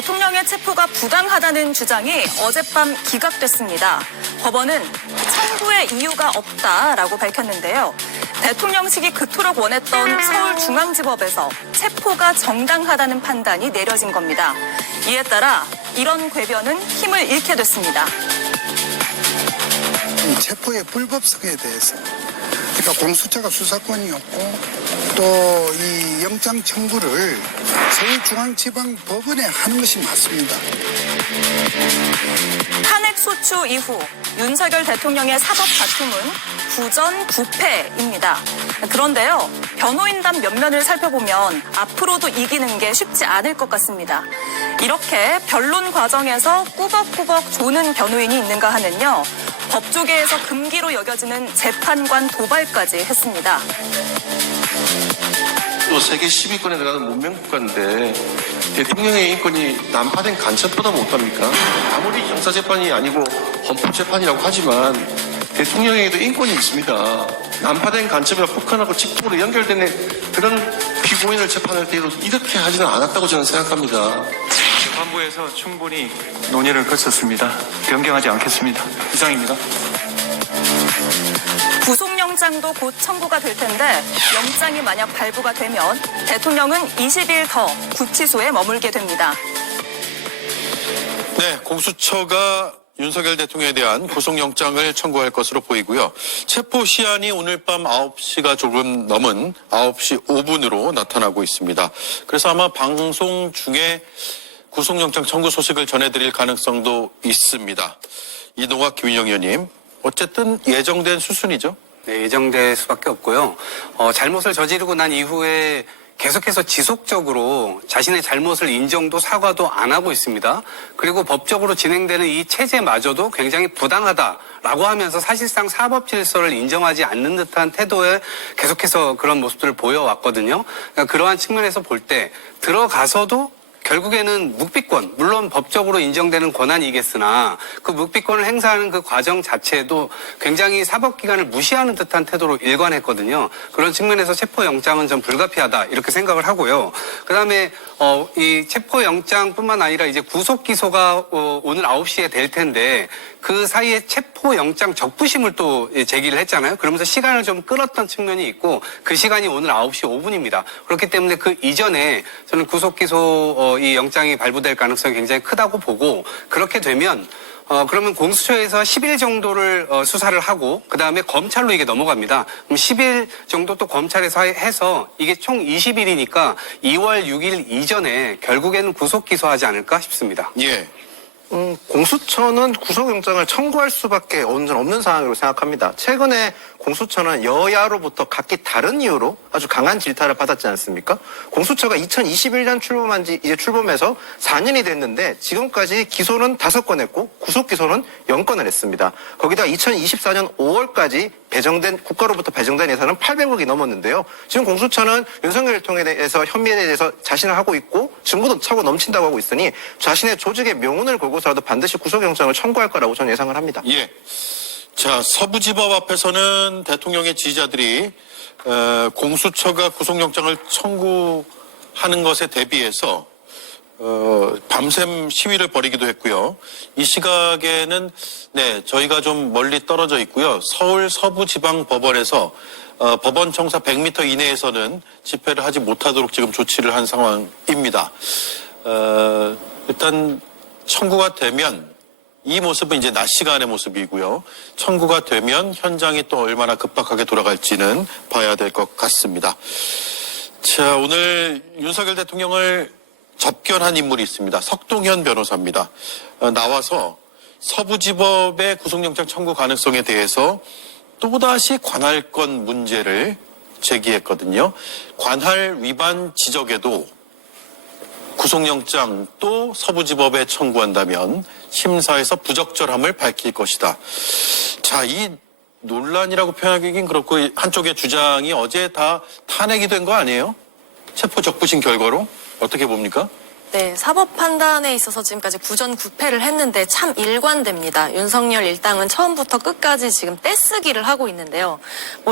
대통령의 체포가 부당하다는 주장이 어젯밤 기각됐습니다. 법원은 청구의 이유가 없다라고 밝혔는데요. 대통령직이 그토록 원했던 서울중앙지법에서 체포가 정당하다는 판단이 내려진 겁니다. 이에 따라 이런 궤변은 힘을 잃게 됐습니다. 체포의 불법성에 대해서 그러니까 공수처가 수사권이었고 또 이 영장 청구를 서울중앙지방법원에 하는 것이 맞습니다. 탄핵 소추 이후 윤석열 대통령의 사법 다툼은 구전구패입니다. 그런데요, 변호인단 면면을 살펴보면 앞으로도 이기는 게 쉽지 않을 것 같습니다. 이렇게 변론 과정에서 꾸벅꾸벅 조는 변호인이 있는가 하면요, 법조계에서 금기로 여겨지는 재판관 도발까지 했습니다. 또 세계 10위권에 들어가는 문명국가인데 대통령의 인권이 난파된 간첩보다 못합니까? 아무리 형사재판이 아니고 헌법재판이라고 하지만 대통령에게도 인권이 있습니다. 난파된 간첩이나 북한하고 직통으로 연결되는 그런 피고인을 재판할 때에도 이렇게 하지는 않았다고 저는 생각합니다. 재판부에서 충분히 논의를 거쳤습니다. 변경하지 않겠습니다. 이상입니다. 구속영장도 곧 청구가 될 텐데 영장이 만약 발부가 되면 대통령은 20일 더 구치소에 머물게 됩니다. 네, 공수처가 윤석열 대통령에 대한 구속영장을 청구할 것으로 보이고요. 체포 시한이 오늘 밤 9시가 조금 넘은 9시 5분으로 나타나고 있습니다. 그래서 아마 방송 중에 구속영장 청구 소식을 전해드릴 가능성도 있습니다. 이동학 김인영 의원님, 어쨌든 예정된 수순이죠? 네, 예정될 수밖에 없고요. 잘못을 저지르고 난 이후에 계속해서 지속적으로 자신의 잘못을 인정도 사과도 안 하고 있습니다. 그리고 법적으로 진행되는 이 체제마저도 굉장히 부당하다라고 하면서 사실상 사법 질서를 인정하지 않는 듯한 태도에 계속해서 그런 모습들을 보여왔거든요. 그러니까 그러한 측면에서 볼 때 들어가서도 결국에는 묵비권, 물론 법적으로 인정되는 권한이겠으나 그 묵비권을 행사하는 그 과정 자체도 굉장히 사법기관을 무시하는 듯한 태도로 일관했거든요. 그런 측면에서 체포영장은 좀 불가피하다 이렇게 생각을 하고요. 그다음에 이 체포영장뿐만 아니라 이제 구속기소가 오늘 9시에 될 텐데 그 사이에 체포영장 적부심을 또 제기를 했잖아요. 그러면서 시간을 좀 끌었던 측면이 있고 그 시간이 오늘 9시 5분입니다. 그렇기 때문에 그 이전에 저는 구속기소 이 영장이 발부될 가능성이 굉장히 크다고 보고 그렇게 되면 그러면 공수처에서 10일 정도를 수사를 하고 그다음에 검찰로 이게 넘어갑니다. 그럼 10일 정도 또 검찰에서 해서 이게 총 20일이니까 2월 6일 이전에 결국에는 구속 기소하지 않을까 싶습니다. 예. 공수처는 구속영장을 청구할 수밖에 없는 상황으로 생각합니다. 최근에 공수처는 여야로부터 각기 다른 이유로 아주 강한 질타를 받았지 않습니까? 공수처가 2021년 출범한 지 이제 출범해서 4년이 됐는데 지금까지 기소는 5건 했고 구속 기소는 0건을 했습니다. 거기다 2024년 5월까지 국가로부터 배정된 예산은 800억이 넘었는데요. 지금 공수처는 윤석열 대통령에 대해서 혐의에 대해서 자신을 하고 있고 증거도 차고 넘친다고 하고 있으니 자신의 조직의 명운을 걸고서라도 반드시 구속영장을 청구할 거라고 저는 예상을 합니다. 예. 자, 서부지법 앞에서는 대통령의 지지자들이 공수처가 구속영장을 청구하는 것에 대비해서 밤샘 시위를 벌이기도 했고요. 이 시각에는 네, 저희가 좀 멀리 떨어져 있고요. 서울 서부지방법원에서 법원 청사 100m 이내에서는 집회를 하지 못하도록 지금 조치를 한 상황입니다. 일단 청구가 되면 이 모습은 이제 낮 시간의 모습이고요. 청구가 되면 현장이 또 얼마나 급박하게 돌아갈지는 봐야 될 것 같습니다. 자, 오늘 윤석열 대통령을 접견한 인물이 있습니다. 석동현 변호사입니다. 나와서 서부지법의 구속영장 청구 가능성에 대해서 또다시 관할권 문제를 제기했거든요. 관할 위반 지적에도 구속영장 또 서부지법에 청구한다면 심사에서 부적절함을 밝힐 것이다. 자, 이 논란이라고 표현하기는 그렇고 한쪽의 주장이 어제 다 탄핵이 된 거 아니에요? 체포 적부심 결과로? 어떻게 봅니까? 네, 사법 판단에 있어서 지금까지 구전구패를 했는데 참 일관됩니다. 윤석열 일당은 처음부터 끝까지 지금 떼쓰기를 하고 있는데요.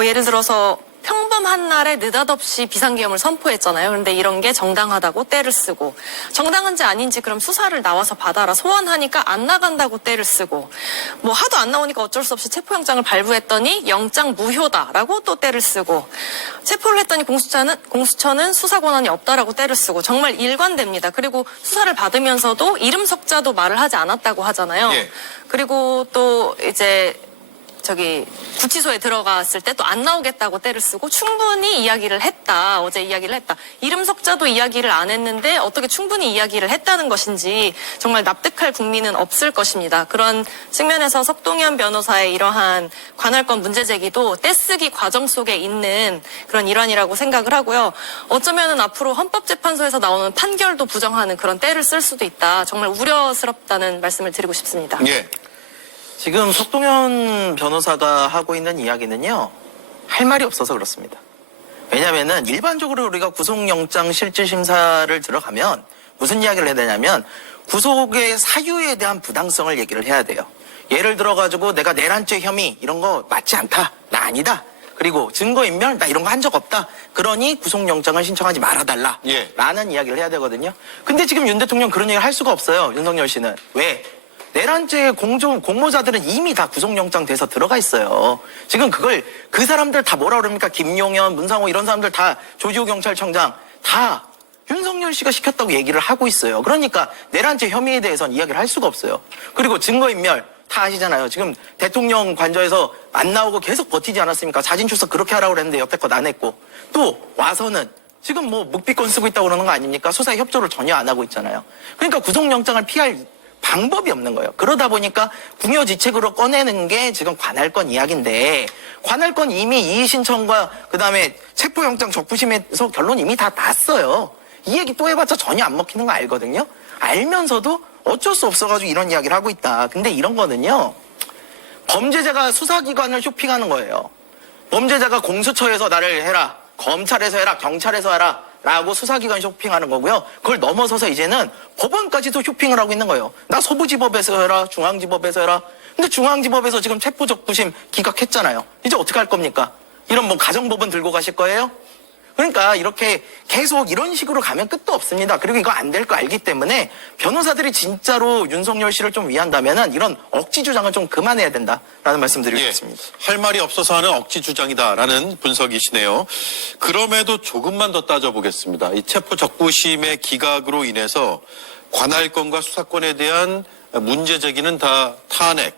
예를 들어서 평범한 날에 느닷없이 비상계엄을 선포했잖아요. 그런데 이런 게 정당하다고 떼를 쓰고 정당한지 아닌지 그럼 수사를 나와서 받아라 소환하니까 안 나간다고 떼를 쓰고 뭐 하도 안 나오니까 어쩔 수 없이 체포영장을 발부했더니 영장 무효다라고 또 떼를 쓰고 체포를 했더니 공수처는 수사 권한이 없다라고 떼를 쓰고 정말 일관됩니다. 그리고 수사를 받으면서도 이름 석자도 말을 하지 않았다고 하잖아요. 예. 그리고 또 이제 구치소에 들어갔을 때 또 안 나오겠다고 떼를 쓰고 충분히 이야기를 했다. 어제 이야기를 했다. 이름 석자도 이야기를 안 했는데 어떻게 충분히 이야기를 했다는 것인지 정말 납득할 국민은 없을 것입니다. 그런 측면에서 석동현 변호사의 이러한 관할권 문제 제기도 떼쓰기 과정 속에 있는 그런 일환이라고 생각을 하고요. 어쩌면은 앞으로 헌법재판소에서 나오는 판결도 부정하는 그런 떼를 쓸 수도 있다. 정말 우려스럽다는 말씀을 드리고 싶습니다. 예. 지금 석동현 변호사가 하고 있는 이야기는요, 할 말이 없어서 그렇습니다. 왜냐면은 일반적으로 우리가 구속영장 실질심사를 들어가면 무슨 이야기를 해야 되냐면 구속의 사유에 대한 부당성을 얘기를 해야 돼요. 예를 들어가지고 내가 내란죄 혐의 이런 거 맞지 않다. 나 아니다. 그리고 증거인멸 나 이런 거 한 적 없다. 그러니 구속영장을 신청하지 말아달라. 예. 라는 이야기를 해야 되거든요. 근데 지금 윤 대통령 그런 얘기를 할 수가 없어요. 윤석열 씨는. 왜? 내란죄 공모자들은 이미 다 구속영장 돼서 들어가 있어요. 지금 그걸 그 사람들 다 뭐라 그럽니까? 김용현, 문상호 이런 사람들 다 조지호 경찰청장 다 윤석열 씨가 시켰다고 얘기를 하고 있어요. 그러니까 내란죄 혐의에 대해서는 이야기를 할 수가 없어요. 그리고 증거인멸 다 아시잖아요. 지금 대통령 관저에서 안 나오고 계속 버티지 않았습니까? 사진 출석 그렇게 하라고 그랬는데 여태껏 안 했고 또 와서는 지금 뭐 묵비권 쓰고 있다고 그러는 거 아닙니까? 수사에 협조를 전혀 안 하고 있잖아요. 그러니까 구속영장을 피할 방법이 없는 거예요. 그러다 보니까 궁여지책으로 꺼내는 게 지금 관할권 이야기인데 관할권 이미 이의 신청과 그다음에 체포영장 적부심에서 결론 이미 다 났어요. 이 얘기 또 해봤자 전혀 안 먹히는 거 알거든요. 알면서도 어쩔 수 없어가지고 이런 이야기를 하고 있다. 근데 이런 거는요. 범죄자가 수사기관을 쇼핑하는 거예요. 범죄자가 공수처에서 나를 해라. 검찰에서 해라. 경찰에서 해라. 라고 수사기관 쇼핑하는 거고요. 그걸 넘어서서 이제는 법원까지도 쇼핑을 하고 있는 거예요. 나 서부지법에서 해라. 중앙지법에서 해라. 근데 중앙지법에서 지금 체포적부심 기각했잖아요. 이제 어떻게 할 겁니까? 이런 뭐 가정법원 들고 가실 거예요? 그러니까 이렇게 계속 이런 식으로 가면 끝도 없습니다. 그리고 이거 안 될 거 알기 때문에 변호사들이 진짜로 윤석열 씨를 좀 위한다면은 이런 억지 주장은 좀 그만해야 된다라는 말씀 드리고 싶습니다. 할 말이 없어서 하는 억지 주장이다라는 분석이시네요. 그럼에도 조금만 더 따져보겠습니다. 이 체포 적부심의 기각으로 인해서 관할권과 수사권에 대한 문제 제기는 다 탄핵,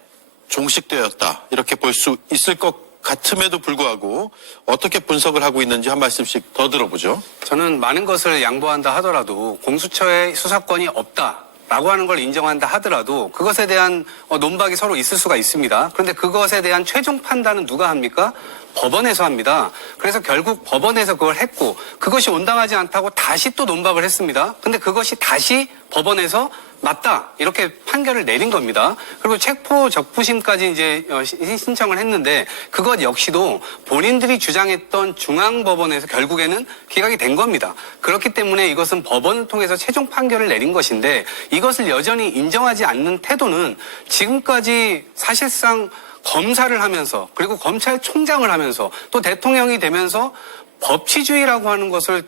종식되었다. 이렇게 볼 수 있을 것 같음에도 불구하고 어떻게 분석을 하고 있는지 한 말씀씩 더 들어보죠. 저는 많은 것을 양보한다 하더라도 공수처에 수사권이 없다라고 하는 걸 인정한다 하더라도 그것에 대한 논박이 서로 있을 수가 있습니다. 그런데 그것에 대한 최종 판단은 누가 합니까? 법원에서 합니다. 그래서 결국 법원에서 그걸 했고 그것이 온당하지 않다고 다시 또 논박을 했습니다. 근데 그것이 다시 법원에서 맞다 이렇게 판결을 내린 겁니다. 그리고 체포 적부심까지 이제 신청을 했는데 그것 역시도 본인들이 주장했던 중앙법원에서 결국에는 기각이 된 겁니다. 그렇기 때문에 이것은 법원을 통해서 최종 판결을 내린 것인데 이것을 여전히 인정하지 않는 태도는 지금까지 사실상 검사를 하면서 그리고 검찰총장을 하면서 또 대통령이 되면서 법치주의라고 하는 것을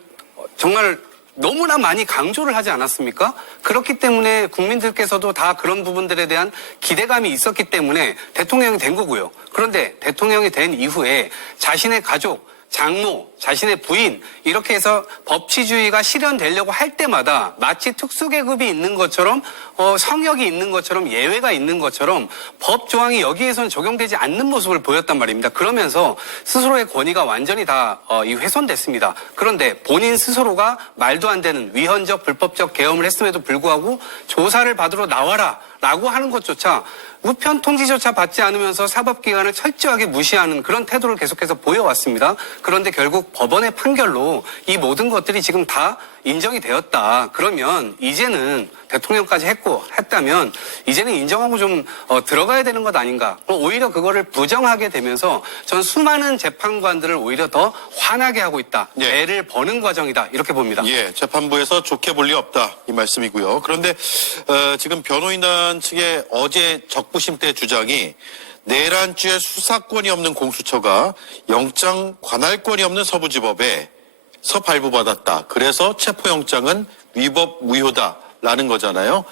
정말 너무나 많이 강조를 하지 않았습니까? 그렇기 때문에 국민들께서도 다 그런 부분들에 대한 기대감이 있었기 때문에 대통령이 된 거고요. 그런데 대통령이 된 이후에 자신의 가족, 장모, 자신의 부인 이렇게 해서 법치주의가 실현되려고 할 때마다 마치 특수계급이 있는 것처럼 성역이 있는 것처럼 예외가 있는 것처럼 법 조항이 여기에선 적용되지 않는 모습을 보였단 말입니다. 그러면서 스스로의 권위가 완전히 다 훼손됐습니다. 그런데 본인 스스로가 말도 안 되는 위헌적 불법적 계엄을 했음에도 불구하고 조사를 받으러 나와라 라고 하는 것조차 우편 통지조차 받지 않으면서 사법기관을 철저하게 무시하는 그런 태도를 계속해서 보여왔습니다. 그런데 결국 법원의 판결로 이 모든 것들이 지금 다 인정이 되었다. 그러면 이제는 대통령까지 했다면 이제는 인정하고 좀 들어가야 되는 것 아닌가. 오히려 그거를 부정하게 되면서 전 수많은 재판관들을 오히려 더 화나게 하고 있다. 예. 애를 버는 과정이다. 이렇게 봅니다. 예, 재판부에서 좋게 볼 리 없다 이 말씀이고요. 그런데 지금 변호인단 측의 어제 적부심 때 주장이 내란죄 수사권이 없는 공수처가 영장 관할권이 없는 서부지법에서 발부받았다. 그래서 체포영장은 위법 무효다라는 거잖아요.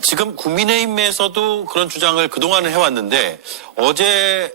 지금 국민의힘에서도 그런 주장을 그동안은 해왔는데 어제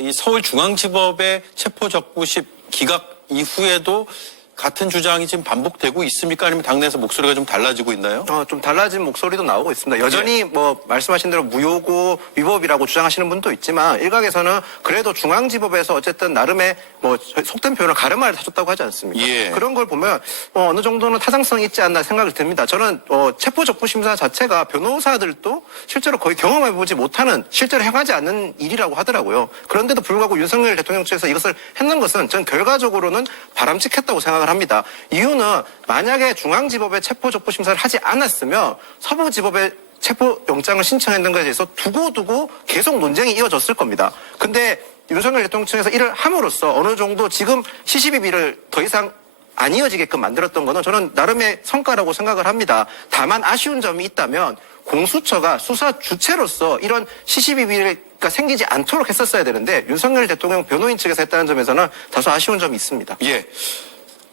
이 서울중앙지법의 체포적부심 기각 이후에도 같은 주장이 지금 반복되고 있습니까? 아니면 당내에서 목소리가 좀 달라지고 있나요? 좀 달라진 목소리도 나오고 있습니다. 여전히 뭐 말씀하신 대로 무효고 위법이라고 주장하시는 분도 있지만 일각에서는 그래도 중앙지법에서 어쨌든 나름의 뭐 속된 표현을 가르마를 타줬다고 하지 않습니까? 예. 그런 걸 보면 어느 정도는 타당성이 있지 않나 생각이 듭니다. 저는 체포적부심사 자체가 변호사들도 실제로 거의 경험해보지 못하는 실제로 행하지 않는 일이라고 하더라고요. 그런데도 불구하고 윤석열 대통령 측에서 이것을 했는 것은 전 결과적으로는 바람직했다고 생각을 합니다. 이유는 만약에 중앙지법에 체포적부심사를 하지 않았으면 서부지법에 체포영장을 신청했는 것에 대해서 두고두고 계속 논쟁이 이어졌을 겁니다. 근데 윤석열 대통령 측에서 이를 함으로써 어느 정도 지금 시시비비를 더 이상 안 이어지게끔 만들었던 거는 저는 나름의 성과라고 생각을 합니다. 다만 아쉬운 점이 있다면 공수처가 수사 주체로서 이런 시시비비가 생기지 않도록 했었어야 되는데 윤석열 대통령 변호인 측에서 했다는 점에서는 다소 아쉬운 점이 있습니다. 예.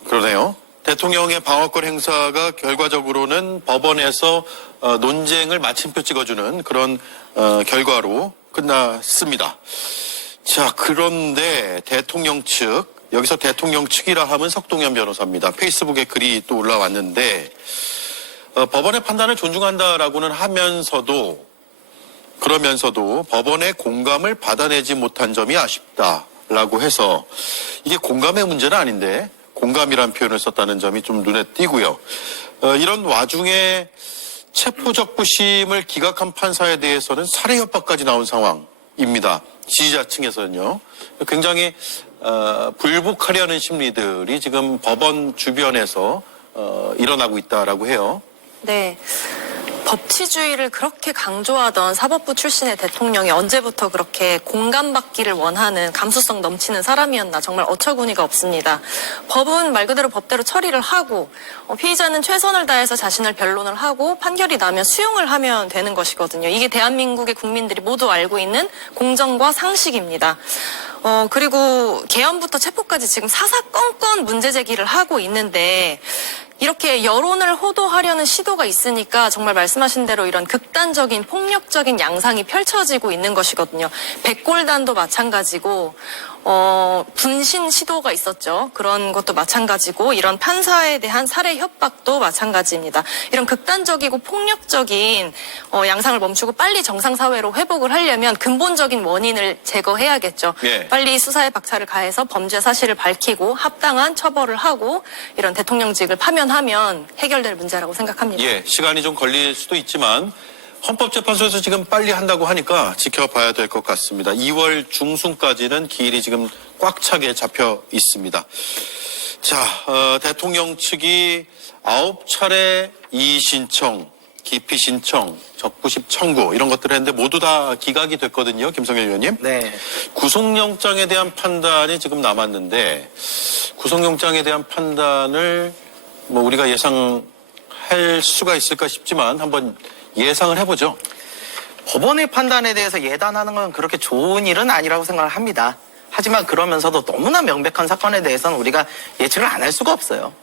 그러네요. 대통령의 방어권 행사가 결과적으로는 법원에서 논쟁을 마침표 찍어주는 그런 결과로 끝났습니다. 자, 그런데 대통령 측, 여기서 대통령 측이라 하면 석동현 변호사입니다. 페이스북에 글이 또 올라왔는데 법원의 판단을 존중한다라고는 그러면서도 법원의 공감을 받아내지 못한 점이 아쉽다라고 해서 이게 공감의 문제는 아닌데 공감이란 표현을 썼다는 점이 좀 눈에 띄고요. 이런 와중에 체포적부심을 기각한 판사에 대해서는 살해 협박까지 나온 상황입니다. 지지자층에서는요. 굉장히 불복하려는 심리들이 지금 법원 주변에서 일어나고 있다라고 해요. 네. 법치주의를 그렇게 강조하던 사법부 출신의 대통령이 언제부터 그렇게 공감받기를 원하는 감수성 넘치는 사람이었나 정말 어처구니가 없습니다. 법은 말 그대로 법대로 처리를 하고 피의자는 최선을 다해서 자신을 변론을 하고 판결이 나면 수용을 하면 되는 것이거든요. 이게 대한민국의 국민들이 모두 알고 있는 공정과 상식입니다. 그리고 개헌부터 체포까지 지금 사사건건 문제 제기를 하고 있는데 이렇게 여론을 호도하려는 시도가 있으니까 정말 말씀하신 대로 이런 극단적인 폭력적인 양상이 펼쳐지고 있는 것이거든요. 백골단도 마찬가지고 분신 시도가 있었죠. 그런 것도 마찬가지고 이런 판사에 대한 살해 협박도 마찬가지입니다. 이런 극단적이고 폭력적인 양상을 멈추고 빨리 정상사회로 회복을 하려면 근본적인 원인을 제거해야겠죠. 예. 빨리 수사에 박차를 가해서 범죄 사실을 밝히고 합당한 처벌을 하고 이런 대통령직을 파면하면 해결될 문제라고 생각합니다. 예, 시간이 좀 걸릴 수도 있지만 헌법재판소에서 지금 빨리 한다고 하니까 지켜봐야 될 것 같습니다. 2월 중순까지는 기일이 지금 꽉 차게 잡혀 있습니다. 자, 대통령 측이 9차례 이의 신청, 기피 신청, 적부심 청구 이런 것들을 했는데 모두 다 기각이 됐거든요. 김성현 의원님. 네. 구속영장에 대한 판단이 지금 남았는데 구속영장에 대한 판단을 뭐 우리가 예상할 수가 있을까 싶지만 한번 예상을 해보죠. 법원의 판단에 대해서 예단하는 건 그렇게 좋은 일은 아니라고 생각을 합니다. 하지만 그러면서도 너무나 명백한 사건에 대해서는 우리가 예측을 안 할 수가 없어요.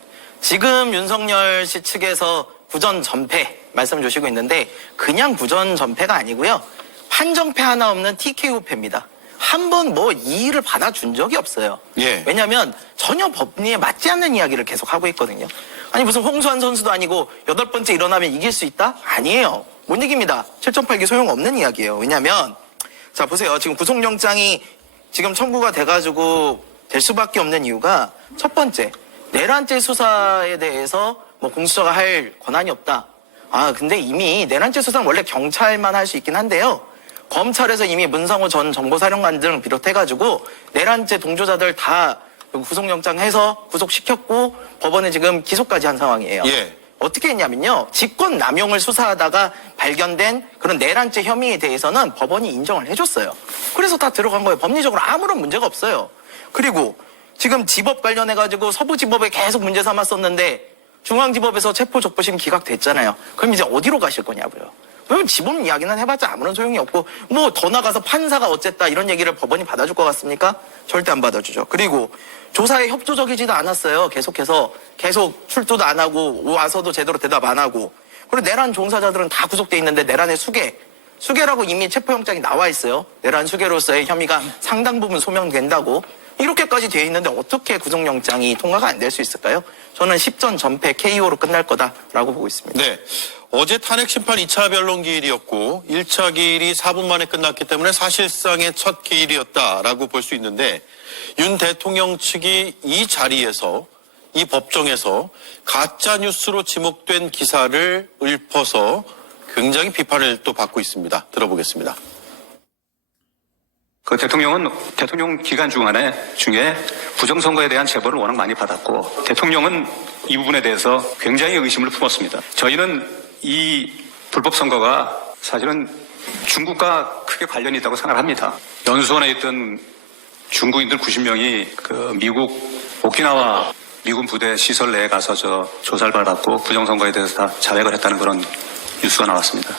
지금 윤석열 씨 측에서 구전 전패 말씀 주시고 있는데 그냥 구전 전패가 아니고요. 판정패 하나 없는 TKO 패입니다. 한 번 뭐 이의를 받아준 적이 없어요. 예. 왜냐하면 전혀 법리에 맞지 않는 이야기를 계속 하고 있거든요. 아니 무슨 홍수환 선수도 아니고 8번째 일어나면 이길 수 있다? 아니에요. 못 이깁니다. 7.8기 소용없는 이야기예요. 왜냐하면 자 보세요. 지금 구속영장이 지금 청구가 돼가지고 될 수밖에 없는 이유가 첫 번째 내란죄 수사에 대해서 뭐 공수처가 할 권한이 없다. 근데 이미 내란죄 수사는 원래 경찰만 할 수 있긴 한데요. 검찰에서 이미 문상호 전 정보사령관 등을 비롯해가지고 내란죄 동조자들 다 구속영장 해서 구속시켰고 법원에 지금 기소까지 한 상황이에요. 예. 어떻게 했냐면요. 직권 남용을 수사하다가 발견된 그런 내란죄 혐의에 대해서는 법원이 인정을 해줬어요. 그래서 다 들어간 거예요. 법리적으로 아무런 문제가 없어요. 그리고 지금 지법 관련해가지고 서부지법에 계속 문제 삼았었는데 중앙지법에서 체포적부심 기각됐잖아요. 그럼 이제 어디로 가실 거냐고요. 그러면 지분 이야기는 해봤자 아무런 소용이 없고 뭐 더 나가서 판사가 어쨌다 이런 얘기를 법원이 받아줄 것 같습니까? 절대 안 받아주죠. 그리고 조사에 협조적이지도 않았어요. 계속 출두도 안 하고 와서도 제대로 대답 안 하고. 그리고 내란 종사자들은 다 구속돼 있는데 내란의 수괴라고 이미 체포영장이 나와 있어요. 내란 수괴로서의 혐의가 상당 부분 소명된다고. 이렇게까지 돼 있는데 어떻게 구속영장이 통과가 안 될 수 있을까요? 저는 10전 전패 KO로 끝날 거다라고 보고 있습니다. 네. 어제 탄핵 심판 2차 변론 기일이었고 1차 기일이 4분 만에 끝났기 때문에 사실상의 첫 기일이었다라고 볼 수 있는데 윤 대통령 측이 이 자리에서 이 법정에서 가짜 뉴스로 지목된 기사를 읊어서 굉장히 비판을 또 받고 있습니다. 들어보겠습니다. 그 대통령은 대통령 기간 중에 부정선거에 대한 제보를 워낙 많이 받았고 대통령은 이 부분에 대해서 굉장히 의심을 품었습니다. 저희는 이 불법 선거가 사실은 중국과 크게 관련이 있다고 생각을 합니다. 연수원에 있던 중국인들 90명이 그 미국 오키나와 미군 부대 시설 내에 가서 조사를 받았고 부정선거에 대해서 다 자백을 했다는 그런 뉴스가 나왔습니다.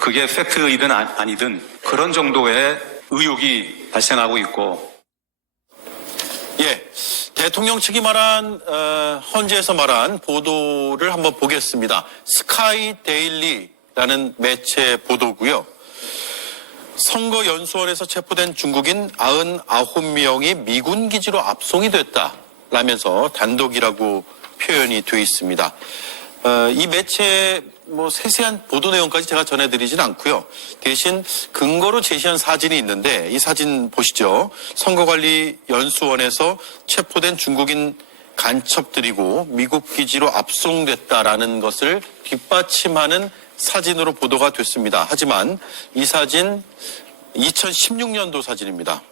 그게 팩트이든 아니든 그런 정도의 의혹이 발생하고 있고. 예, 대통령 측이 말한 헌재에서 말한 보도를 한번 보겠습니다. 스카이 데일리라는 매체 보도고요. 선거 연수원에서 체포된 중국인 99명이 미군 기지로 압송이 됐다라면서 단독이라고 표현이 되어 있습니다. 이 매체 세세한 보도 내용까지 제가 전해드리진 않고요. 대신 근거로 제시한 사진이 있는데 이 사진 보시죠. 선거관리연수원에서 체포된 중국인 간첩들이고 미국 기지로 압송됐다라는 것을 뒷받침하는 사진으로 보도가 됐습니다. 하지만 이 사진 2016년도 사진입니다.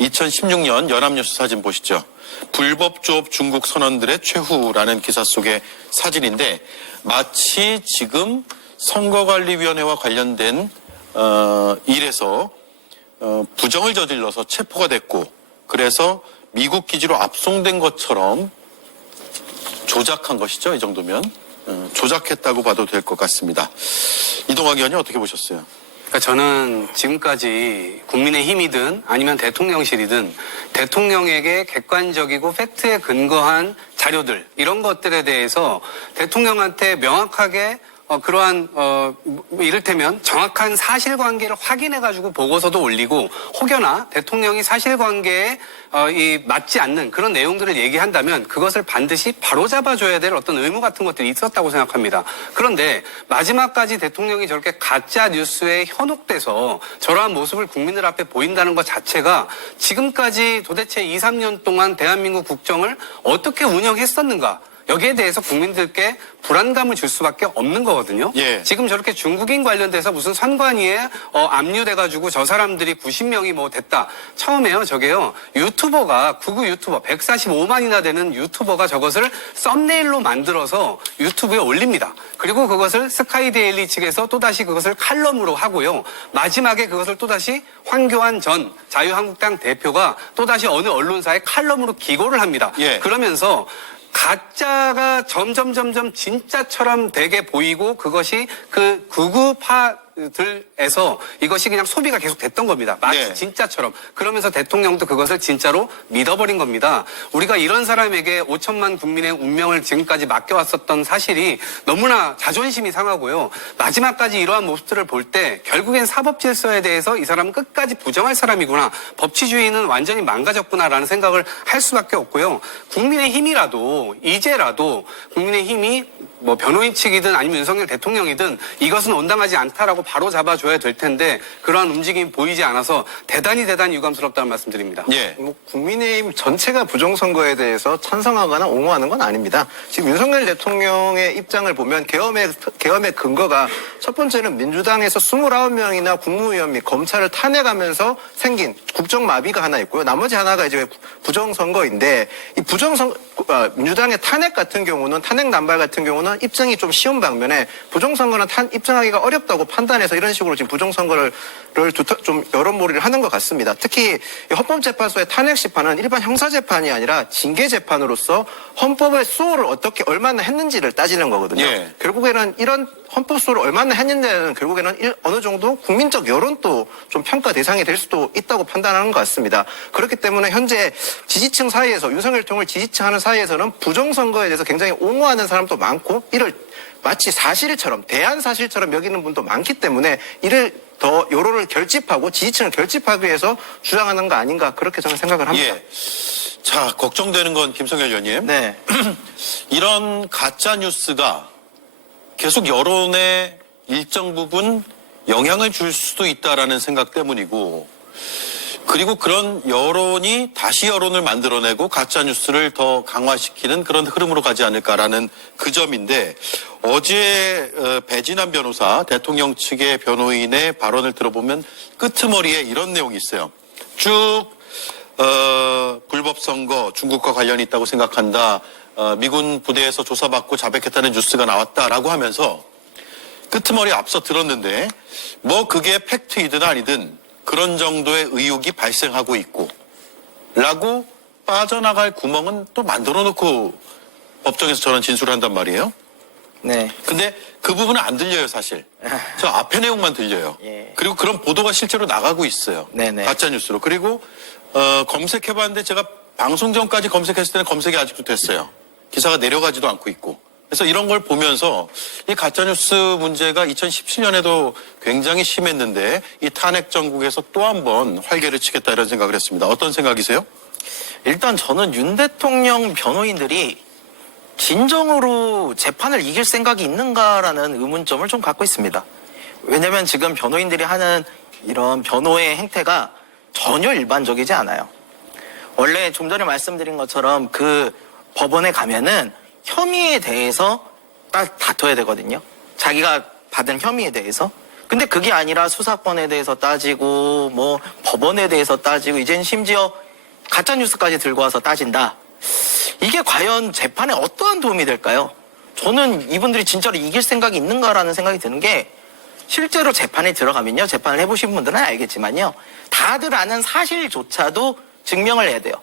2016년 연합뉴스 사진 보시죠. 불법 조업 중국 선원들의 최후라는 기사 속의 사진인데 마치 지금 선거관리위원회와 관련된 일에서 부정을 저질러서 체포가 됐고 그래서 미국 기지로 압송된 것처럼 조작한 것이죠. 이 정도면 조작했다고 봐도 될 것 같습니다. 이동학 의원이 어떻게 보셨어요? 그러니까 저는 지금까지 국민의힘이든 아니면 대통령실이든 대통령에게 객관적이고 팩트에 근거한 자료들 이런 것들에 대해서 대통령한테 명확하게 그러한 이를테면 정확한 사실관계를 확인해가지고 보고서도 올리고 혹여나 대통령이 사실관계에 맞지 않는 그런 내용들을 얘기한다면 그것을 반드시 바로잡아줘야 될 어떤 의무 같은 것들이 있었다고 생각합니다. 그런데 마지막까지 대통령이 저렇게 가짜 뉴스에 현혹돼서 저러한 모습을 국민들 앞에 보인다는 것 자체가 지금까지 도대체 2, 3년 동안 대한민국 국정을 어떻게 운영했었는가 여기에 대해서 국민들께 불안감을 줄 수밖에 없는 거거든요. 예. 지금 저렇게 중국인 관련돼서 무슨 선관위에 압류돼가지고 저 사람들이 90명이 됐다. 처음에요, 저게요. 유튜버가, 구구 유튜버, 145만이나 되는 유튜버가 저것을 썸네일로 만들어서 유튜브에 올립니다. 그리고 그것을 스카이데일리 측에서 또다시 그것을 칼럼으로 하고요. 마지막에 그것을 또다시 황교안 전 자유한국당 대표가 또다시 어느 언론사에 칼럼으로 기고를 합니다. 예. 그러면서 가짜가 점점 진짜처럼 되게 보이고 그것이 그 극우파들에서 이것이 그냥 소비가 계속 됐던 겁니다. 마치 네. 진짜처럼. 그러면서 대통령도 그것을 진짜로 믿어버린 겁니다. 우리가 이런 사람에게 5천만 국민의 운명을 지금까지 맡겨왔었던 사실이 너무나 자존심이 상하고요. 마지막까지 이러한 모습들을 볼 때 결국엔 사법 질서에 대해서 이 사람은 끝까지 부정할 사람이구나. 법치주의는 완전히 망가졌구나라는 생각을 할 수밖에 없고요. 국민의힘이라도 이제라도 국민의힘이 변호인 측이든 아니면 윤석열 대통령이든 이것은 온당하지 않다라고 바로 잡아줘야 될 텐데 그러한 움직임이 보이지 않아서 대단히 유감스럽다는 말씀드립니다. 예. 국민의힘 전체가 부정선거에 대해서 찬성하거나 옹호하는 건 아닙니다. 지금 윤석열 대통령의 입장을 보면 계엄의 근거가 첫 번째는 민주당에서 29명이나 국무위원 및 검찰을 탄핵하면서 생긴 국정마비가 하나 있고요. 나머지 하나가 이제 부정선거인데 이 민주당의 탄핵 같은 경우는 탄핵 남발 같은 경우는 입증이 좀 쉬운 반면에 부정선거는 입증하기가 어렵다고 판단해서 이런 식으로 지금 부정선거를 좀 여론몰이를 하는 것 같습니다. 특히 헌법재판소의 탄핵 심판은 일반 형사재판이 아니라 징계재판으로서 헌법의 수호를 얼마나 했는지를 따지는 거거든요. 예. 결국에는 이런 헌법소를 얼마나 했는데는 결국에는 어느 정도 국민적 여론도 좀 평가 대상이 될 수도 있다고 판단하는 것 같습니다. 그렇기 때문에 현재 지지층 사이에서 윤석열 대통령을 지지하는 사이에서는 부정선거에 대해서 굉장히 옹호하는 사람도 많고 이를 마치 사실처럼 대한사실처럼 여기는 분도 많기 때문에 이를 더 여론을 결집하고 지지층을 결집하기 위해서 주장하는 거 아닌가 그렇게 저는 생각을 합니다. 예. 자, 걱정되는 건 김성열 의원님. 네. 이런 가짜 뉴스가 계속 여론에 일정 부분 영향을 줄 수도 있다라는 생각 때문이고, 그리고 그런 여론이 다시 여론을 만들어내고 가짜 뉴스를 더 강화시키는 그런 흐름으로 가지 않을까라는 그 점인데, 어제 배진환 변호사 대통령 측의 변호인의 발언을 들어보면 끄트머리에 이런 내용이 있어요. 쭉 불법 선거 중국과 관련이 있다고 생각한다. 미군 부대에서 조사받고 자백했다는 뉴스가 나왔다라고 하면서 끄트머리 앞서 들었는데 뭐 그게 팩트이든 아니든 그런 정도의 의혹이 발생하고 있고 라고 빠져나갈 구멍은 또 만들어 놓고 법정에서 저런 진술을 한단 말이에요. 네. 근데 그 부분은 안 들려요, 사실. 저 앞에 내용만 들려요. 예. 그리고 그런 보도가 실제로 나가고 있어요. 네네. 가짜 뉴스로. 그리고 검색해봤는데 제가 방송 전까지 검색했을 때는 검색이 아직도 됐어요. 기사가 내려가지도 않고 있고. 그래서 이런 걸 보면서 이 가짜뉴스 문제가 2017년에도 굉장히 심했는데 이 탄핵 정국에서 또 한 번 활개를 치겠다 이런 생각을 했습니다. 어떤 생각이세요? 일단 저는 윤 대통령 변호인들이 진정으로 재판을 이길 생각이 있는가라는 의문점을 좀 갖고 있습니다. 왜냐면 지금 변호인들이 하는 이런 변호의 행태가 전혀 일반적이지 않아요. 원래 좀 전에 말씀드린 것처럼 그 법원에 가면은 혐의에 대해서 딱 다퉈야 되거든요. 자기가 받은 혐의에 대해서. 근데 그게 아니라 수사권에 대해서 따지고 뭐 법원에 대해서 따지고 이젠 심지어 가짜뉴스까지 들고 와서 따진다. 이게 과연 재판에 어떠한 도움이 될까요? 저는 이분들이 진짜로 이길 생각이 있는가라는 생각이 드는 게 실제로 재판에 들어가면요. 재판을 해보신 분들은 알겠지만요. 다들 아는 사실조차도 증명을 해야 돼요.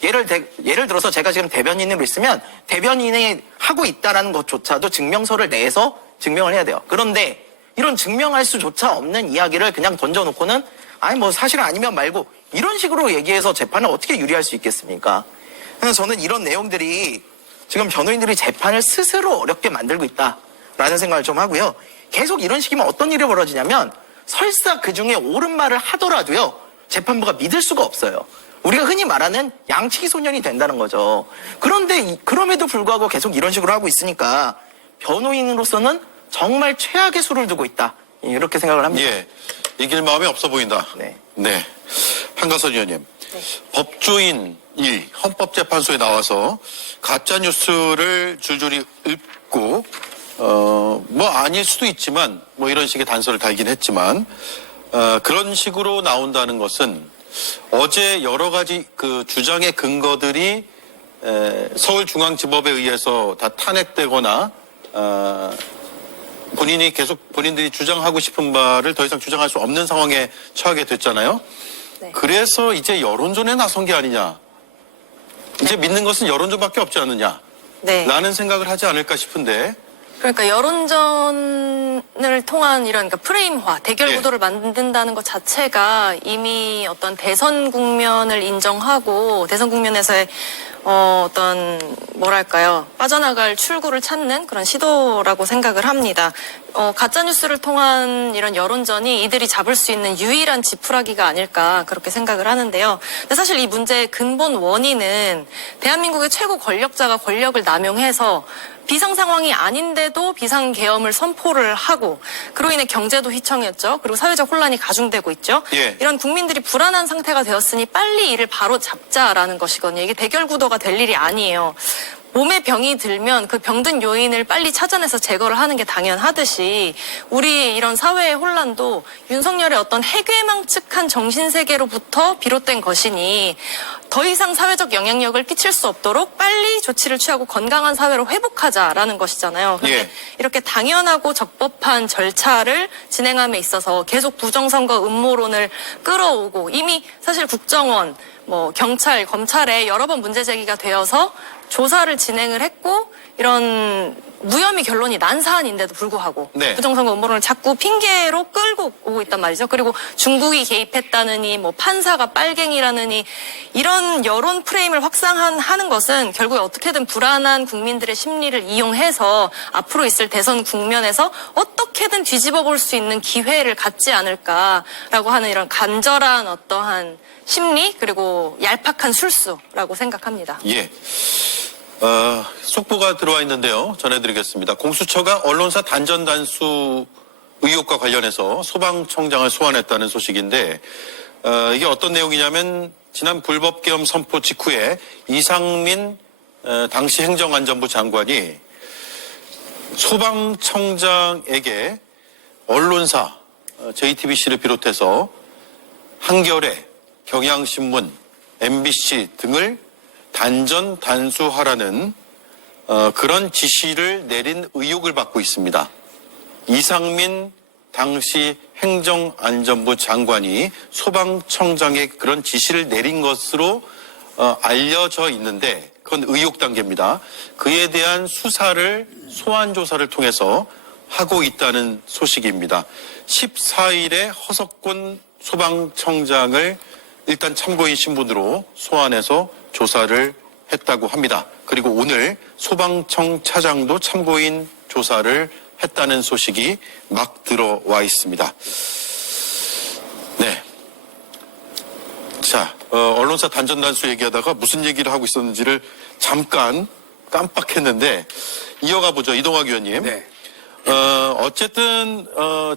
예를 들어서 제가 지금 대변인으로 있으면 대변인이 하고 있다라는 것조차도 증명서를 내서 증명을 해야 돼요. 그런데 이런 증명할 수조차 없는 이야기를 그냥 던져놓고는 아니 뭐 사실 아니면 말고 이런 식으로 얘기해서 재판을 어떻게 유리할 수 있겠습니까? 그래서 저는 이런 내용들이 지금 변호인들이 재판을 스스로 어렵게 만들고 있다라는 생각을 좀 하고요. 계속 이런 식이면 어떤 일이 벌어지냐면 설사 그중에 옳은 말을 하더라도요. 재판부가 믿을 수가 없어요. 우리가 흔히 말하는 양치기 소년이 된다는 거죠. 그런데 그럼에도 불구하고 계속 이런 식으로 하고 있으니까 변호인으로서는 정말 최악의 수를 두고 있다. 이렇게 생각을 합니다. 예. 이길 마음이 없어 보인다. 네. 네. 한가선 의원님. 법조인 1 헌법재판소에 나와서 가짜뉴스를 줄줄이 읊고 뭐 아닐 수도 있지만 뭐 이런 식의 단서를 달긴 했지만 그런 식으로 나온다는 것은 어제 여러 가지 그 주장의 근거들이 서울중앙지법에 의해서 다 탄핵되거나 본인들이 주장하고 싶은 바를 더 이상 주장할 수 없는 상황에 처하게 됐잖아요. 네. 그래서 이제 여론전에 나선 게 아니냐. 이제 믿는 것은 여론전밖에 없지 않느냐. 네. 라는 생각을 하지 않을까 싶은데. 그러니까 여론전을 통한 이런 그러니까 프레임화, 대결 예. 구도를 만든다는 것 자체가 이미 어떤 대선 국면을 인정하고 대선 국면에서의 어떤 뭐랄까요 빠져나갈 출구를 찾는 그런 시도라고 생각을 합니다. 가짜 뉴스를 통한 이런 여론전이 이들이 잡을 수 있는 유일한 지푸라기가 아닐까 그렇게 생각을 하는데요. 근데 사실 이 문제의 근본 원인은 대한민국의 최고 권력자가 권력을 남용해서 비상 상황이 아닌데도 비상 계엄을 선포를 하고 그로 인해 경제도 휘청했죠. 그리고 사회적 혼란이 가중되고 있죠. 예. 이런 국민들이 불안한 상태가 되었으니 빨리 이를 바로 잡자라는 것이거든요. 이게 대결 구도가 될 일이 아니에요. 몸에 병이 들면 그 병든 요인을 빨리 찾아내서 제거를 하는 게 당연하듯이 우리 이런 사회의 혼란도 윤석열의 어떤 해괴망측한 정신세계로부터 비롯된 것이니 더 이상 사회적 영향력을 끼칠 수 없도록 빨리 조치를 취하고 건강한 사회로 회복하자라는 것이잖아요. 그런데 예. 이렇게 당연하고 적법한 절차를 진행함에 있어서 계속 부정선거 음모론을 끌어오고 이미 사실 국정원, 뭐 경찰, 검찰에 여러 번 문제 제기가 되어서 조사를 진행을 했고 이런 무혐의 결론이 난 사안인데도 불구하고 네. 부정선거 음모론을 자꾸 핑계로 끌고 오고 있단 말이죠. 그리고 중국이 개입했다느니 뭐 판사가 빨갱이라느니 이런 여론 프레임을 확산하는 것은 결국에 어떻게든 불안한 국민들의 심리를 이용해서 앞으로 있을 대선 국면에서 어떻게든 뒤집어 볼 수 있는 기회를 갖지 않을까라고 하는 이런 간절한 어떠한 심리 그리고 얄팍한 술수라고 생각합니다. 예. 속보가 들어와 있는데요. 전해드리겠습니다. 공수처가 언론사 단전 단수 의혹과 관련해서 소방청장을 소환했다는 소식인데 이게 어떤 내용이냐면 지난 불법계엄 선포 직후에 이상민 당시 행정안전부 장관이 소방청장에게 언론사 JTBC를 비롯해서 한겨레, 경향신문, MBC 등을 단전 단수하라는 그런 지시를 내린 의혹을 받고 있습니다. 이상민 당시 행정안전부 장관이 소방청장에 그런 지시를 내린 것으로 알려져 있는데 그건 의혹 단계입니다. 그에 대한 수사를 소환 조사를 통해서 하고 있다는 소식입니다. 14일에 허석권 소방청장을 일단 참고인 신분으로 소환해서 조사를 했다고 합니다. 그리고 오늘 소방청 차장도 참고인 조사를 했다는 소식이 막 들어와 있습니다. 네. 자, 언론사 단전 단수 얘기하다가 무슨 얘기를 하고 있었는지를 잠깐 깜빡했는데 이어가 보죠. 이동학 의원님. 네. 어쨌든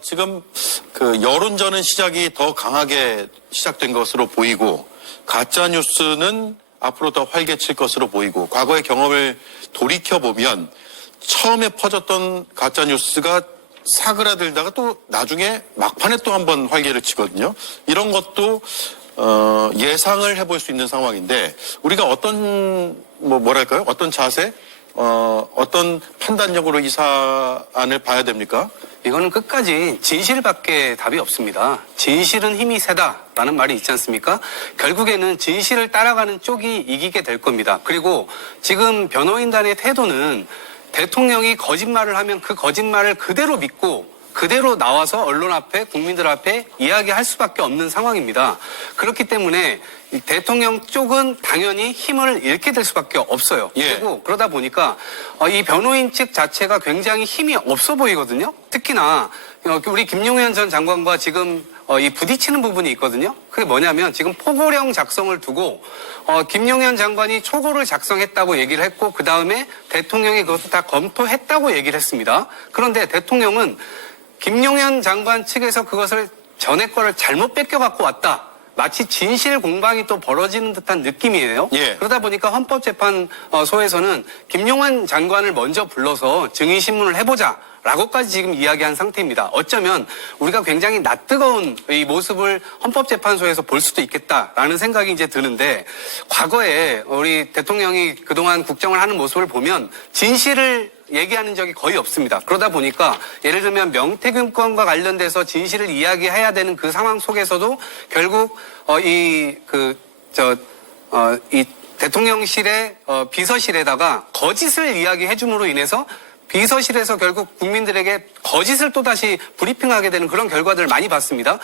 지금 그 여론전은 시작이 더 강하게 시작된 것으로 보이고 가짜 뉴스는 앞으로 더 활개칠 것으로 보이고 과거의 경험을 돌이켜 보면 처음에 퍼졌던 가짜 뉴스가 사그라들다가 또 나중에 막판에 또 한번 활개를 치거든요. 이런 것도 예상을 해볼 수 있는 상황인데 우리가 어떤 뭐랄까요? 어떤 자세, 어떤 판단력으로 이 사안을 봐야 됩니까? 이거는 끝까지 진실밖에 답이 없습니다. 진실은 힘이 세다라는 말이 있지 않습니까? 결국에는 진실을 따라가는 쪽이 이기게 될 겁니다. 그리고 지금 변호인단의 태도는 대통령이 거짓말을 하면 그 거짓말을 그대로 믿고 그대로 나와서 언론 앞에 국민들 앞에 이야기할 수밖에 없는 상황입니다. 그렇기 때문에 대통령 쪽은 당연히 힘을 잃게 될 수밖에 없어요. 예. 그리고 그러다 보니까 이 변호인 측 자체가 굉장히 힘이 없어 보이거든요. 특히나 우리 김용현 전 장관과 지금 이 부딪히는 부분이 있거든요. 그게 뭐냐면 지금 포고령 작성을 두고 김용현 장관이 초고를 작성했다고 얘기를 했고 그 다음에 대통령이 그것도 다 검토했다고 얘기를 했습니다. 그런데 대통령은 김용현 장관 측에서 그것을 전에 거를 잘못 뺏겨갖고 왔다. 마치 진실 공방이 또 벌어지는 듯한 느낌이에요. 예. 그러다 보니까 헌법재판소에서는 김용현 장관을 먼저 불러서 증인신문을 해보자. 라고까지 지금 이야기한 상태입니다. 어쩌면 우리가 굉장히 낯뜨거운 이 모습을 헌법재판소에서 볼 수도 있겠다라는 생각이 이제 드는데 과거에 우리 대통령이 그동안 국정을 하는 모습을 보면 진실을 얘기하는 적이 거의 없습니다. 그러다 보니까 예를 들면 명태균 건과 관련돼서 진실을 이야기해야 되는 그 상황 속에서도 결국 이 대통령실의 비서실에다가 거짓을 이야기해 줌으로 인해서 비서실에서 결국 국민들에게 거짓을 또다시 브리핑하게 되는 그런 결과들을 많이 봤습니다.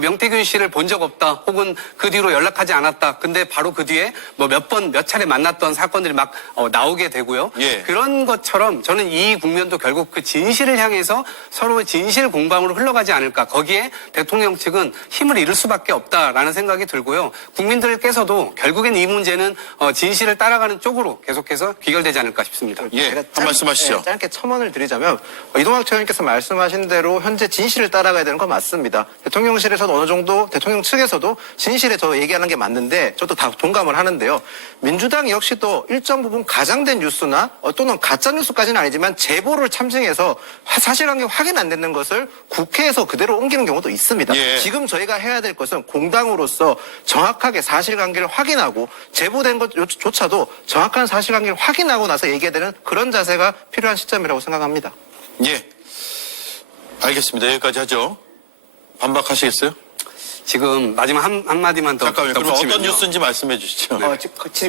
명태균 씨를 본 적 없다. 혹은 그 뒤로 연락하지 않았다. 근데 바로 그 뒤에 뭐 몇 차례 만났던 사건들이 막 나오게 되고요. 예. 그런 것처럼 저는 이 국면도 결국 그 진실을 향해서 서로의 진실 공방으로 흘러가지 않을까. 거기에 대통령 측은 힘을 잃을 수밖에 없다라는 생각이 들고요. 국민들께서도 결국엔 이 문제는 진실을 따라가는 쪽으로 계속해서 귀결되지 않을까 싶습니다. 예, 한 말씀 하시죠. 짧게 첨언을 드리자면 이동학 최원님께서 말씀하신 대로 현재 진실을 따라가야 되는 건 맞습니다. 대통령실에서도 어느 정도 대통령 측에서도 진실에 저 얘기하는 게 맞는데 저도 다 동감을 하는데요. 민주당 역시 또 일정 부분 가장된 뉴스나 또는 가짜 뉴스까지는 아니지만 제보를 참증해서 사실관계 확인 안 되는 것을 국회에서 그대로 옮기는 경우도 있습니다. 예. 지금 저희가 해야 될 것은 공당으로서 정확하게 사실관계를 확인하고 제보된 것조차도 정확한 사실관계를 확인하고 나서 얘기해야 되는 그런 자세가 필요한 시점이라고 생각합니다. 예. 알겠습니다. 여기까지 하죠. 반박하시겠어요? 지금 마지막 한마디만 더 잠깐만요. 그럼 덧붙이면요. 어떤 뉴스인지 말씀해 주시죠.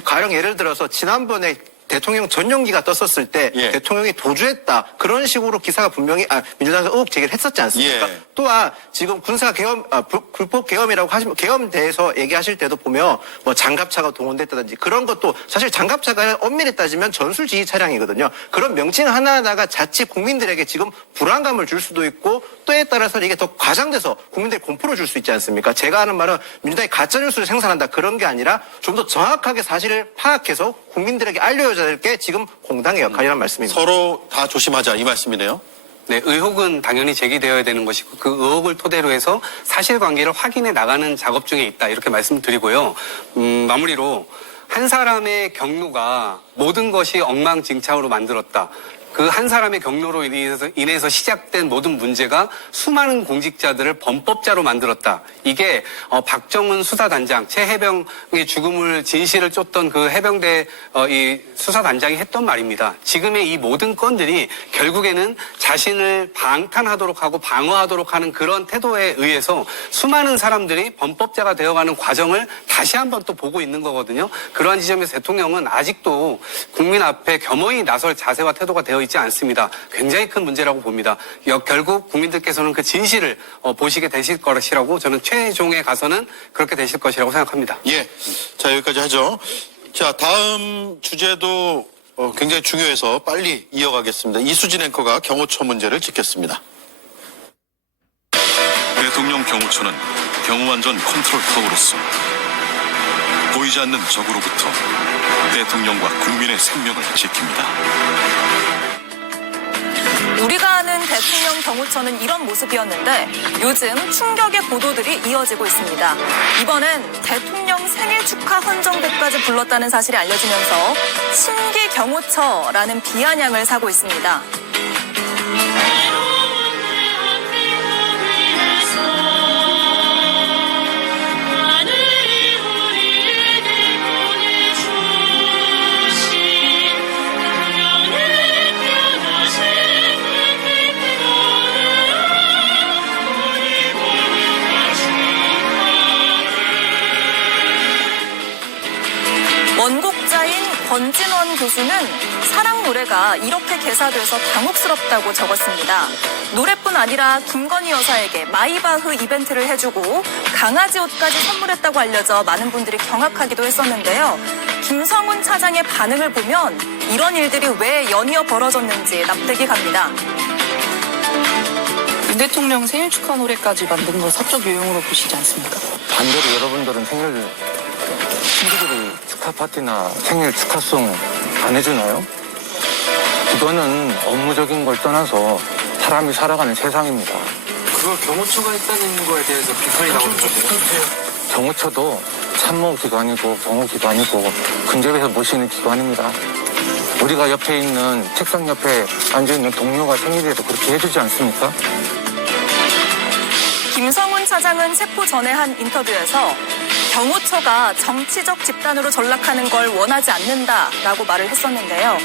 가령 예를 들어서 지난번에 대통령 전용기가 떴었을 때 예. 대통령이 도주했다 그런 식으로 기사가 분명히 민주당에서 의혹 제기를 했었지 않습니까? 예. 또한 지금 군사 계엄 불법 계엄이라고 하시면 계엄 대해서 얘기하실 때도 보면 뭐 장갑차가 동원됐다든지 그런 것도 사실 장갑차가 엄밀히 따지면 전술 지휘 차량이거든요. 그런 명칭 하나하나가 자칫 국민들에게 지금 불안감을 줄 수도 있고 또에 따라서 이게 더 과장돼서 국민들이 공포를 줄 수 있지 않습니까? 제가 하는 말은 민주당이 가짜뉴스를 생산한다 그런 게 아니라 좀 더 정확하게 사실을 파악해서 국민들에게 알려줘야 될 게 지금 공당의 역할이란 말씀입니다. 서로 다 조심하자 이 말씀이네요. 네, 의혹은 당연히 제기되어야 되는 것이고 그 의혹을 토대로 해서 사실관계를 확인해 나가는 작업 중에 있다 이렇게 말씀드리고요. 마무리로 한 사람의 경로가 모든 것이 엉망진창으로 만들었다. 그 한 사람의 경로로 인해서 시작된 모든 문제가 수많은 공직자들을 범법자로 만들었다. 이게 박정훈 수사단장, 최해병의 죽음을 진실을 쫓던 그 해병대 이 수사단장이 했던 말입니다. 지금의 이 모든 건들이 결국에는 자신을 방탄하도록 하고 방어하도록 하는 그런 태도에 의해서 수많은 사람들이 범법자가 되어가는 과정을 다시 한번 또 보고 있는 거거든요. 그러한 지점에서 대통령은 아직도 국민 앞에 겸허히 나설 자세와 태도가 되어 있지 않습니다. 굉장히 큰 문제라고 봅니다. 결국 국민들께서는 그 진실을 보시게 되실 것이라고 저는 최종에 가서는 그렇게 되실 것이라고 생각합니다. 예. 자, 여기까지 하죠. 자, 다음 주제도 굉장히 중요해서 빨리 이어가겠습니다. 이수진 앵커가 경호처 문제를 짚겠습니다. 대통령 경호처는 경호안전 컨트롤 타워로서 보이지 않는 적으로부터 대통령과 국민의 생명을 지킵니다. 우리가 아는 대통령 경호처는 이런 모습이었는데 요즘 충격의 보도들이 이어지고 있습니다. 이번엔 대통령 생일 축하 헌정대까지 불렀다는 사실이 알려지면서 신기 경호처라는 비아냥을 사고 있습니다. 원곡자인 권진원 교수는 사랑 노래가 이렇게 개사돼서 당혹스럽다고 적었습니다. 노래뿐 아니라 김건희 여사에게 마이바흐 이벤트를 해주고 강아지 옷까지 선물했다고 알려져 많은 분들이 경악하기도 했었는데요. 김성훈 차장의 반응을 보면 이런 일들이 왜 연이어 벌어졌는지 납득이 갑니다. 윤 대통령 생일 축하 노래까지 만든 걸 사적 요용으로 보시지 않습니까? 반대로 여러분들은 생일 친구들이 축하 파티나 생일 축하송 안 해주나요? 이거는 업무적인 걸 떠나서 사람이 살아가는 세상입니다. 그걸 경호처가 했다는 거에 대해서 비판이 나오는 건데요. 경호처도 참모기관이고 경호기관이고 근접해서 모시는 기관입니다. 우리가 옆에 있는 책상 옆에 앉아있는 동료가 생일에도 그렇게 해주지 않습니까? 김성훈 차장은 체포 전에 한 인터뷰에서 경호처가 정치적 집단으로 전락하는 걸 원하지 않는다라고 말을 했었는데요.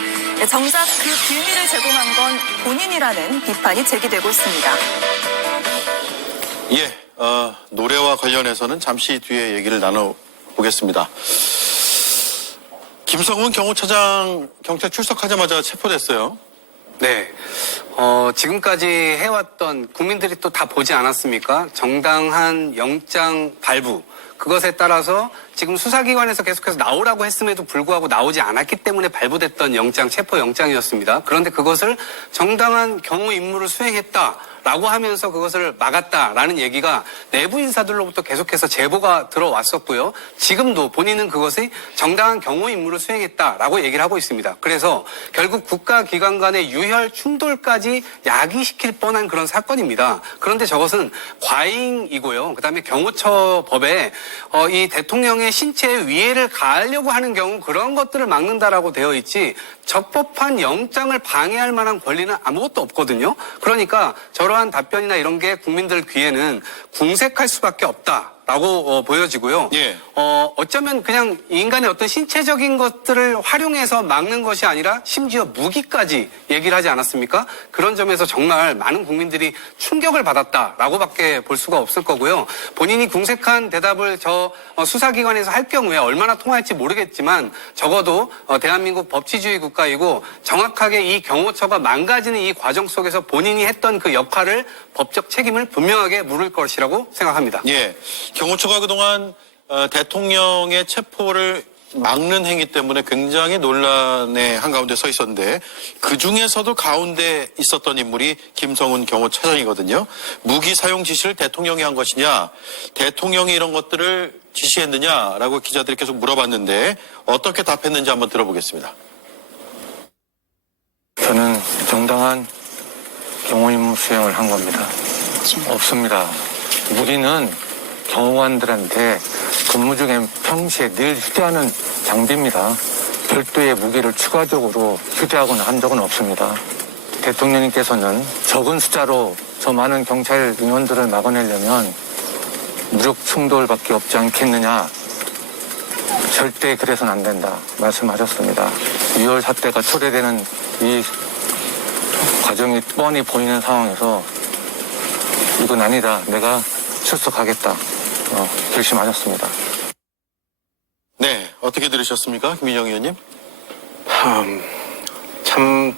정작 그 빌미를 제공한 건 본인이라는 비판이 제기되고 있습니다. 예, 노래와 관련해서는 잠시 뒤에 얘기를 나눠보겠습니다. 김성훈 경호처장 경찰 출석하자마자 체포됐어요. 네. 지금까지 해왔던 국민들이 또 다 보지 않았습니까? 정당한 영장 발부. 그것에 따라서 지금 수사기관에서 계속해서 나오라고 했음에도 불구하고 나오지 않았기 때문에 발부됐던 영장, 체포 영장이었습니다. 그런데 그것을 정당한 경호 임무를 수행했다라고 하면서 그것을 막았다라는 얘기가 내부 인사들로부터 계속해서 제보가 들어왔었고요. 지금도 본인은 그것이 정당한 경호 임무를 수행했다라고 얘기를 하고 있습니다. 그래서 결국 국가기관 간의 유혈 충돌까지 야기시킬 뻔한 그런 사건입니다. 그런데 저것은 과잉이고요. 그다음에 경호처 법에 이 대통령의 신체에 위해를 가하려고 하는 경우 그런 것들을 막는다라고 되어 있지 적법한 영장을 방해할 만한 권리는 아무것도 없거든요. 그러니까 저러한 답변이나 이런 게 국민들 귀에는 궁색할 수밖에 없다. 있다라고 보여지고요. 예. 어쩌면 그냥 인간의 어떤 신체적인 것들을 활용해서 막는 것이 아니라 심지어 무기까지 얘기를 하지 않았습니까? 그런 점에서 정말 많은 국민들이 충격을 받았다라고밖에 볼 수가 없을 거고요. 본인이 궁색한 대답을 저 수사기관에서 할 경우에 얼마나 통할지 모르겠지만 적어도 대한민국 법치주의 국가이고 정확하게 이 경호처가 망가지는 이 과정 속에서 본인이 했던 그 역할을 법적 책임을 분명하게 물을 것이라고 생각합니다. 예. 경호처가 그동안 대통령의 체포를 막는 행위 때문에 굉장히 논란의 한가운데 서 있었는데 그 중에서도 가운데 있었던 인물이 김성훈 경호차장이거든요. 무기 사용 지시를 대통령이 한 것이냐, 대통령이 이런 것들을 지시했느냐라고 기자들이 계속 물어봤는데 어떻게 답했는지 한번 들어보겠습니다. 저는 정당한 경호 임무 수행을 한 겁니다. 없습니다. 무기는 경호관들한테 근무 중에 평시에 늘 휴대하는 장비입니다. 별도의 무기를 추가적으로 휴대하거나 한 적은 없습니다. 대통령님께서는 적은 숫자로 저 많은 경찰 인원들을 막아내려면 무력 충돌밖에 없지 않겠느냐. 절대 그래서는 안 된다 말씀하셨습니다. 6월 사태가 초래되는 이 과정이 뻔히 보이는 상황에서 이건 아니다. 내가 출석하겠다. 결심하셨습니다. 네, 어떻게 들으셨습니까, 김민영 의원님? 참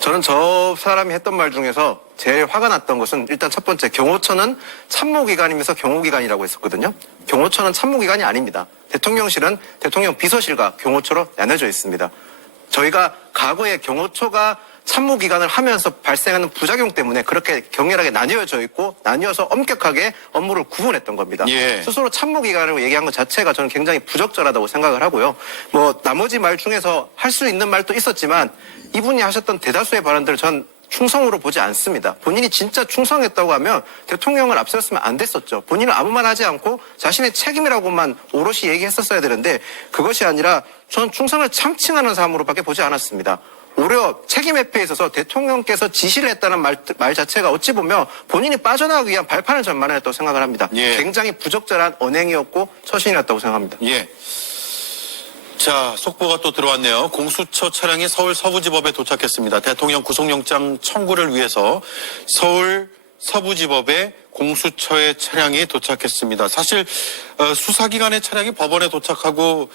저는 저 사람이 했던 말 중에서 제일 화가 났던 것은 일단 첫 번째, 경호처는 참모기관이면서 경호기관이라고 했었거든요. 경호처는 참모기관이 아닙니다. 대통령실은 대통령 비서실과 경호처로 나눠져 있습니다. 저희가 과거에 경호처가 참모기관을 하면서 발생하는 부작용 때문에 그렇게 격렬하게 나뉘어져 있고 나뉘어서 엄격하게 업무를 구분했던 겁니다. 예. 스스로 참모기관이라고 얘기한 것 자체가 저는 굉장히 부적절하다고 생각을 하고요. 뭐 나머지 말 중에서 할 수 있는 말도 있었지만 이분이 하셨던 대다수의 발언들을 전 충성으로 보지 않습니다. 본인이 진짜 충성했다고 하면 대통령을 앞세웠으면 안 됐었죠. 본인은 아무 말 하지 않고 자신의 책임이라고만 오롯이 얘기했었어야 되는데 그것이 아니라 저는 충성을 참칭하는 사람으로밖에 보지 않았습니다. 오히려 책임 회피에 있어서 대통령께서 지시를 했다는 말 자체가 어찌 보면 본인이 빠져나가기 위한 발판을 전 마련했다고 생각을 합니다. 예. 굉장히 부적절한 언행이었고 처신이었다고 생각합니다. 예. 자, 속보가 또 들어왔네요. 공수처 차량이 서울 서부지법에 도착했습니다. 대통령 구속영장 청구를 위해서 서울 서부지법에 공수처의 차량이 도착했습니다. 사실 수사기관의 차량이 법원에 도착하고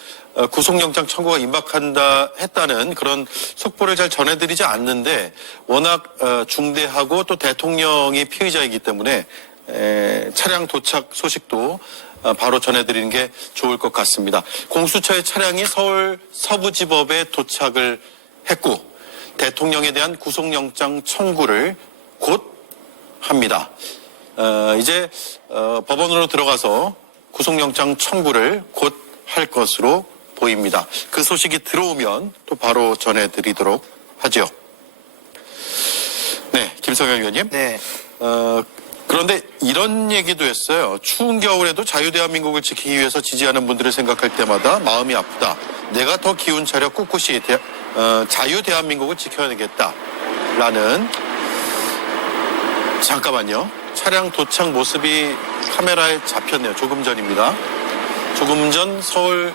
구속영장 청구가 임박한다 했다는 그런 속보를 잘 전해드리지 않는데 워낙 중대하고 또 대통령이 피의자이기 때문에 차량 도착 소식도 바로 전해드리는 게 좋을 것 같습니다. 공수처의 차량이 서울 서부지법에 도착을 했고 대통령에 대한 구속영장 청구를 곧 합니다. 이제 법원으로 들어가서 구속영장 청구를 곧 할 것으로 보입니다. 그 소식이 들어오면 또 바로 전해드리도록 하죠. 네, 김성현 의원님. 네. 그런데 이런 얘기도 했어요. 추운 겨울에도 자유대한민국을 지키기 위해서 지지하는 분들을 생각할 때마다 마음이 아프다. 내가 더 기운 차려 꿋꿋이 자유대한민국을 지켜야겠다. 라는 잠깐만요. 차량 도착 모습이 카메라에 잡혔네요. 조금 전입니다. 조금 전 서울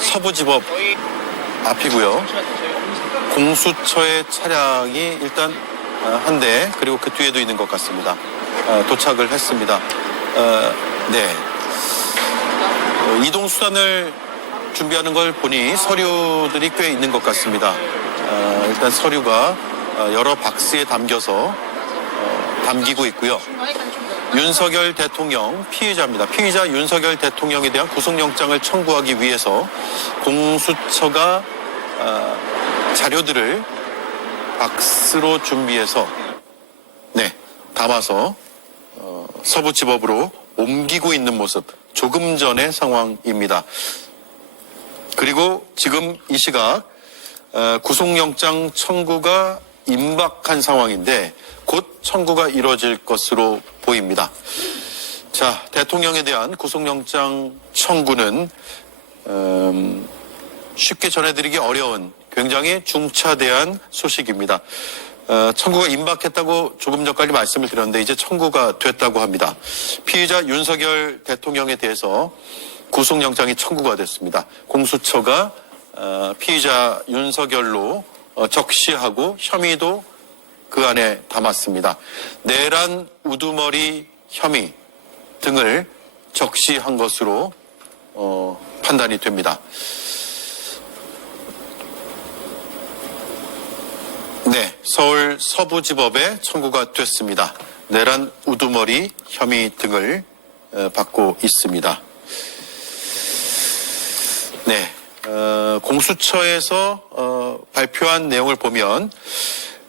서부지법 앞이고요. 공수처의 차량이 일단 한 대 그리고 그 뒤에도 있는 것 같습니다. 도착을 했습니다. 네. 이동 수단을 준비하는 걸 보니 서류들이 꽤 있는 것 같습니다. 일단 서류가 여러 박스에 담겨서 담기고 있고요. 윤석열 대통령 피의자입니다. 피의자 윤석열 대통령에 대한 구속영장을 청구하기 위해서 공수처가 자료들을 박스로 준비해서 담아서 서부지법으로 옮기고 있는 모습, 조금 전의 상황입니다. 그리고 지금 이 시각 구속영장 청구가 임박한 상황인데 곧 청구가 이루어질 것으로 보입니다. 자, 대통령에 대한 구속영장 청구는 쉽게 전해드리기 어려운 굉장히 중차대한 소식입니다. 청구가 임박했다고 조금 전까지 말씀을 드렸는데 이제 청구가 됐다고 합니다. 피의자 윤석열 대통령에 대해서 구속영장이 청구가 됐습니다. 공수처가 피의자 윤석열로 적시하고 혐의도 그 안에 담았습니다. 내란 우두머리 혐의 등을 적시한 것으로 판단이 됩니다. 네, 서울 서부지법에 청구가 됐습니다. 내란 우두머리 혐의 등을 받고 있습니다. 네, 공수처에서 발표한 내용을 보면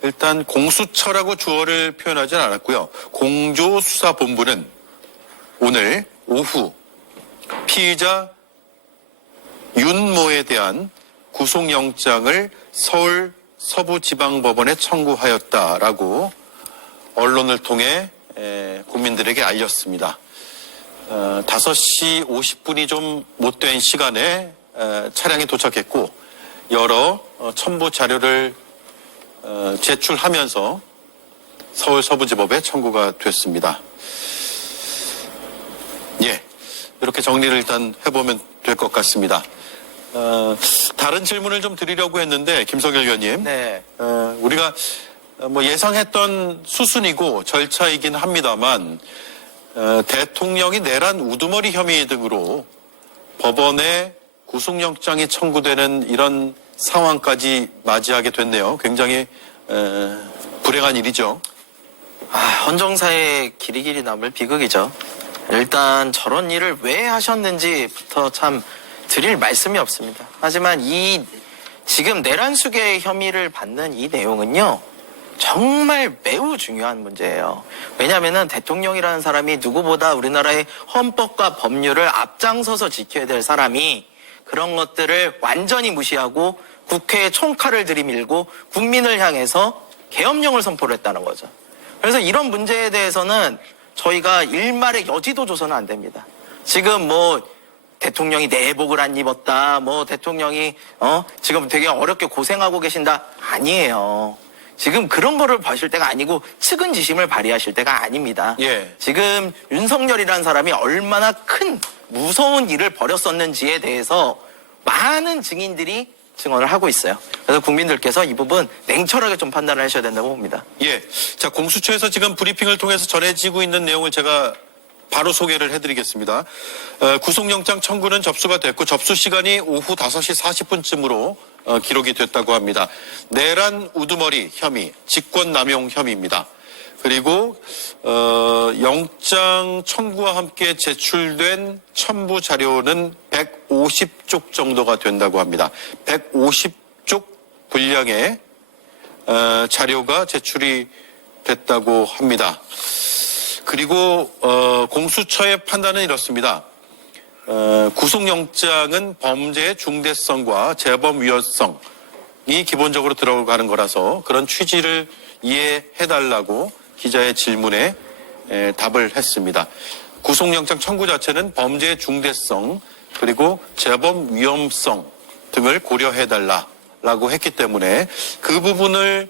일단 공수처라고 주어를 표현하지는 않았고요. 공조수사본부는 오늘 오후 피의자 윤모에 대한 구속영장을 서울 서부지방법원에 청구하였다라고 언론을 통해 국민들에게 알렸습니다. 5시 50분이 좀 못된 시간에 차량이 도착했고 여러 첨부 자료를 제출하면서 서울 서부지법에 청구가 됐습니다. 예, 이렇게 정리를 일단 해보면 될 것 같습니다. 다른 질문을 좀 드리려고 했는데 김성열 의원님, 네. 우리가 뭐 예상했던 수순이고 절차이긴 합니다만 대통령이 내란 우두머리 혐의 등으로 법원에 구속영장이 청구되는 이런 상황까지 맞이하게 됐네요. 굉장히 불행한 일이죠. 헌정사의 길이길이 남을 비극이죠. 일단 저런 일을 왜 하셨는지부터 참 드릴 말씀이 없습니다. 하지만 이 지금 내란 수괴 혐의를 받는 이 내용은요, 정말 매우 중요한 문제예요. 왜냐하면 대통령이라는 사람이 누구보다 우리나라의 헌법과 법률을 앞장서서 지켜야 될 사람이 그런 것들을 완전히 무시하고 국회에 총칼을 들이밀고 국민을 향해서 계엄령을 선포를 했다는 거죠. 그래서 이런 문제에 대해서는 저희가 일말의 여지도 줘서는 안 됩니다. 지금 뭐 대통령이 내복을 안 입었다, 뭐 대통령이 지금 되게 어렵게 고생하고 계신다, 아니에요. 지금 그런 거를 보실 때가 아니고 측은지심을 발휘하실 때가 아닙니다. 예. 지금 윤석열이라는 사람이 얼마나 큰 무서운 일을 벌였었는지에 대해서 많은 증인들이 증언을 하고 있어요. 그래서 국민들께서 이 부분 냉철하게 좀 판단을 하셔야 된다고 봅니다. 예. 자, 공수처에서 지금 브리핑을 통해서 전해지고 있는 내용을 제가 바로 소개를 해드리겠습니다. 구속영장 청구는 접수가 됐고 접수 시간이 오후 5시 40분쯤으로 기록이 됐다고 합니다. 내란 우두머리 혐의, 직권남용 혐의입니다. 그리고 영장 청구와 함께 제출된 첨부 자료는 150쪽 정도가 된다고 합니다. 150쪽 분량의 자료가 제출이 됐다고 합니다. 그리고 공수처의 판단은 이렇습니다. 구속영장은 범죄의 중대성과 재범 위헌성이 기본적으로 들어가는 거라서 그런 취지를 이해해달라고 기자의 질문에 답을 했습니다. 구속영장 청구 자체는 범죄의 중대성 그리고 재범 위험성 등을 고려해달라고 했기 때문에 그 부분을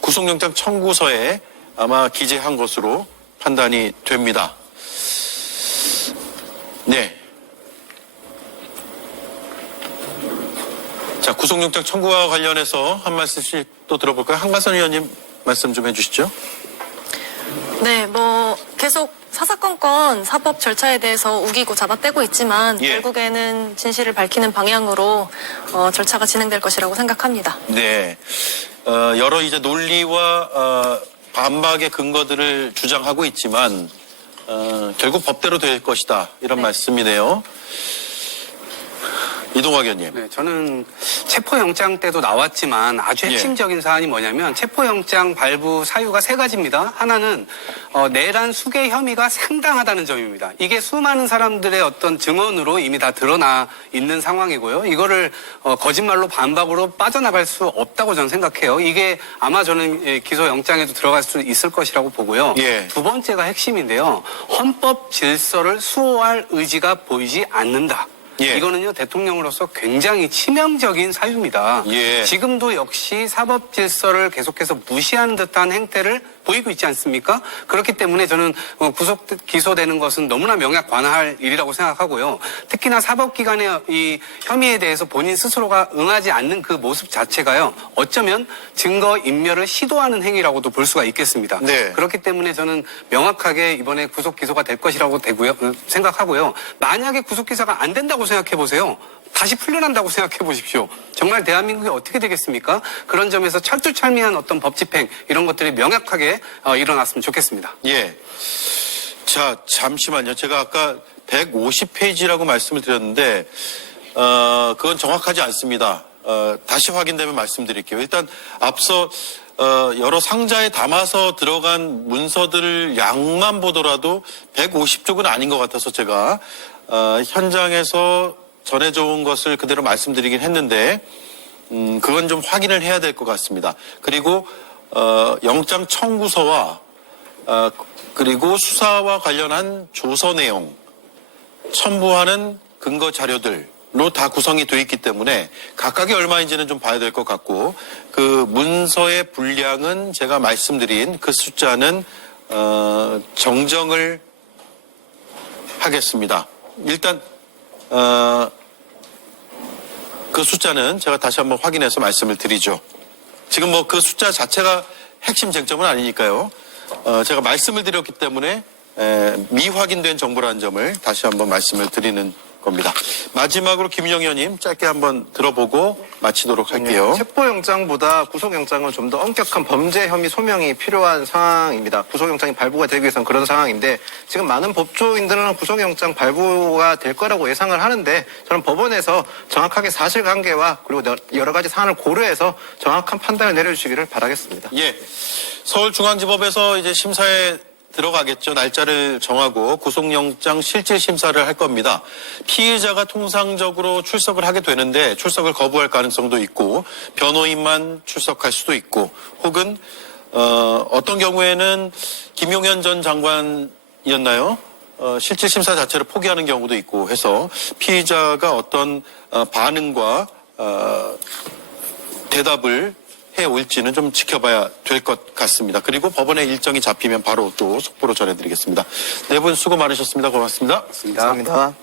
구속영장 청구서에 아마 기재한 것으로 판단이 됩니다. 네. 자, 구속영장 청구와 관련해서 한 말씀씩 또 들어볼까요? 한가선 의원님 말씀 좀 해주시죠. 네, 뭐 계속 사사건건 사법 절차에 대해서 우기고 잡아떼고 있지만 예. 결국에는 진실을 밝히는 방향으로 절차가 진행될 것이라고 생각합니다. 네. 여러 이제 논리와 반박의 근거들을 주장하고 있지만 결국 법대로 될 것이다 이런 말씀이네요. 이동학 의원님. 네, 저는 체포영장 때도 나왔지만 아주 핵심적인 사안이 뭐냐면 체포영장 발부 사유가 3가지입니다. 하나는 내란 수괴 혐의가 상당하다는 점입니다. 이게 수많은 사람들의 어떤 증언으로 이미 다 드러나 있는 상황이고요. 이거를 거짓말로 반박으로 빠져나갈 수 없다고 저는 생각해요. 이게 아마 저는 기소영장에도 들어갈 수 있을 것이라고 보고요. 예. 두 번째가 핵심인데요. 헌법 질서를 수호할 의지가 보이지 않는다. 예. 이거는요 대통령으로서 굉장히 치명적인 사유입니다. 예. 지금도 역시 사법 질서를 계속해서 무시하는 듯한 행태를 보이고 있지 않습니까? 그렇기 때문에 저는 구속 기소되는 것은 너무나 명약 관할 일이라고 생각하고요. 특히나 사법기관의 이 혐의에 대해서 본인 스스로가 응하지 않는 그 모습 자체가요. 어쩌면 증거 인멸을 시도하는 행위라고도 볼 수가 있겠습니다. 네. 그렇기 때문에 저는 명확하게 이번에 구속 기소가 될 것이라고 생각하고요. 만약에 구속 기소가 안 된다고 생각해 보세요. 다시 풀려난다고 생각해 보십시오. 정말 대한민국이 어떻게 되겠습니까? 그런 점에서 철두철미한 어떤 법 집행 이런 것들이 명확하게 일어났으면 좋겠습니다. 예. 자, 잠시만요. 제가 아까 150페이지라고 말씀을 드렸는데, 그건 정확하지 않습니다. 다시 확인되면 말씀드릴게요. 일단 앞서 여러 상자에 담아서 들어간 문서들 양만 보더라도 150쪽은 아닌 것 같아서 제가 현장에서 전해져 온 것을 그대로 말씀드리긴 했는데 그건 좀 확인을 해야 될 것 같습니다. 그리고 영장 청구서와 그리고 수사와 관련한 조서 내용 첨부하는 근거 자료들로 다 구성이 되어 있기 때문에 각각이 얼마인지는 좀 봐야 될 것 같고 그 문서의 분량은 제가 말씀드린 그 숫자는 정정을 하겠습니다. 일단 그 숫자는 제가 다시 한번 확인해서 말씀을 드리죠. 지금 뭐 그 숫자 자체가 핵심 쟁점은 아니니까요. 제가 말씀을 드렸기 때문에 미확인된 정보라는 점을 다시 한번 말씀을 드리는 겁니다. 마지막으로 김윤영 의원님 짧게 한번 들어보고 마치도록 할게요. 체포영장보다 구속영장은 좀 더 엄격한 범죄 혐의 소명이 필요한 상황입니다. 구속영장이 발부가 되기 위해서는 그런 상황인데 지금 많은 법조인들은 구속영장 발부가 될 거라고 예상을 하는데 저는 법원에서 정확하게 사실관계와 그리고 여러 가지 사안을 고려해서 정확한 판단을 내려주시기를 바라겠습니다. 예, 서울중앙지법에서 이제 심사에 들어가겠죠. 날짜를 정하고 구속영장 실질 심사를 할 겁니다. 피의자가 통상적으로 출석을 하게 되는데 출석을 거부할 가능성도 있고 변호인만 출석할 수도 있고 혹은 어떤 경우에는 김용현 전 장관이었나요? 실질 심사 자체를 포기하는 경우도 있고 해서 피의자가 어떤 반응과 대답을 해올지는 좀 지켜봐야 될 것 같습니다. 그리고 법원의 일정이 잡히면 바로 또 속보로 전해드리겠습니다. 네 분 수고 많으셨습니다. 고맙습니다. 감사합니다.